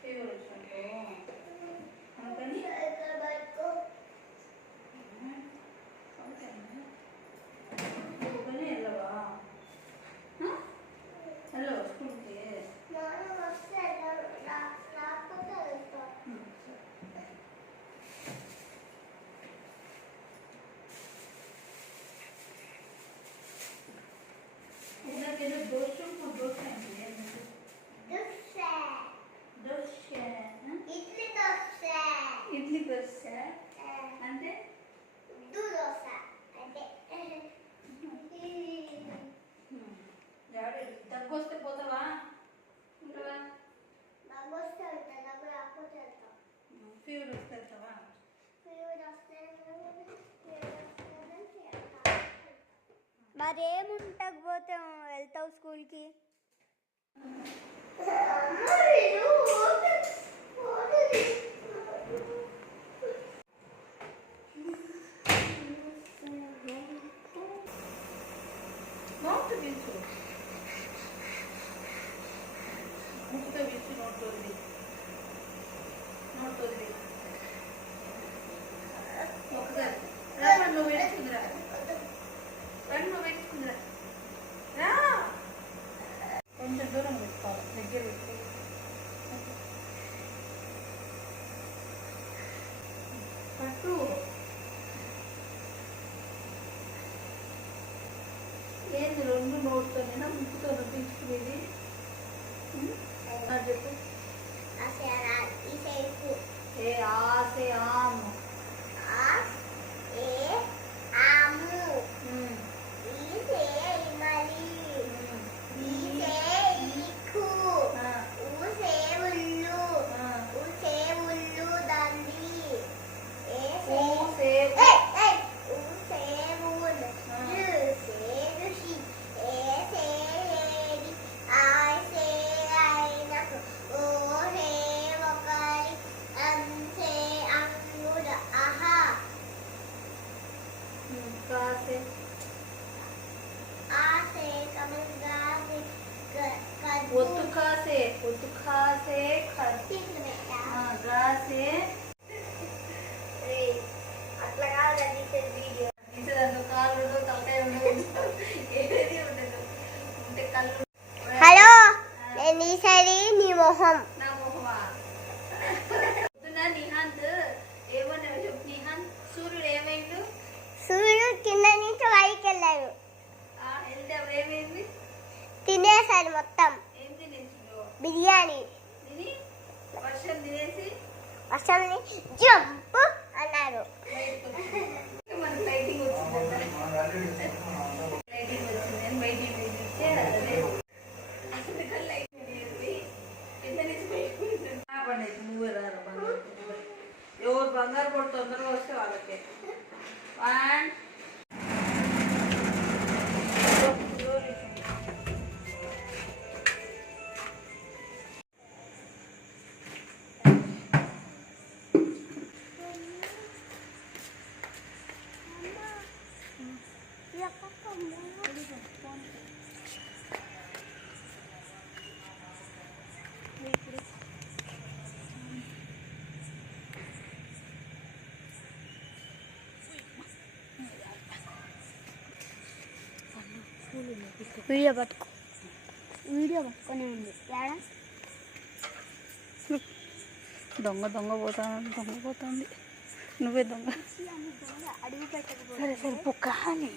Fever వచ్చినట్టు అందుకని వెళ్ళవా? హలో స్కూల్కి ఇడ్లీ దోశ అంటే దగ్గు వస్తే పోతావా ఉంటావా? ఫీవర్ వస్తే వెళ్తావా? మరేముంటకపోతే వెళ్తావు స్కూల్కి? నోట్ తీసు ముక్కుతో తీసి నోట్ వదిలి ఒకసారి నువ్వు వేసుకుందిరా నువ్వు వేసుకుందిరా రా కొంచెం దూరం పెట్టుకోవాలి దగ్గర పెట్టుకో పట్టు ఏంది రెండు నోట్తోనేనా ముక్కుతో నొప్పించుకునేది చెప్పు ఏ ఆసే ఆము ఒత్తు కాసే గాసే అట్లా కాదు వీడియో తీసేదాంతో కాళ్ళు ఉండదు తలకాయ ఉండదు ఏది ఉండదు ఉంటే కళ్ళు. హలో నేను ఈసారి నీ మొహం నా మొహమా పొద్దున నిహాంత్ ఏమన్నా చెప్పు. నిహాంత్ సూర్యుడు ఏమైండు? సూర్యుడు కింద నుంచి పైకి వెళ్ళాడు. వెళ్తే అప్పుడు ఏమైంది? తినేసాడు మొత్తం. ఏం తినేసిండు? బిర్యానీ తిని వర్షం తినేసి వర్షంని జంప్ అన్నారు. మనకు లైటింగ్ వచ్చిందంట. లైటింగ్ వచ్చిందని బయటికి తీసిస్తే అదే నువ్వే రారు బంగారు. ఎవరు బంగారు పడు తొందరగా వస్తే వాళ్ళకే వీడియో పట్టుకొని ఉంది. దొంగ పోతుంది. నువ్వే దొంగ. అడుగు పెట్టకపోతే సరే సరే పుక్కని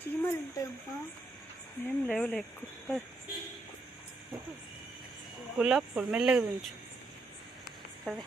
చీమలు ఉంటాయమ్మా. ఏం లేవులే ఎక్కువ. గులాబ్ పూలు మెల్లగా దించు. సరే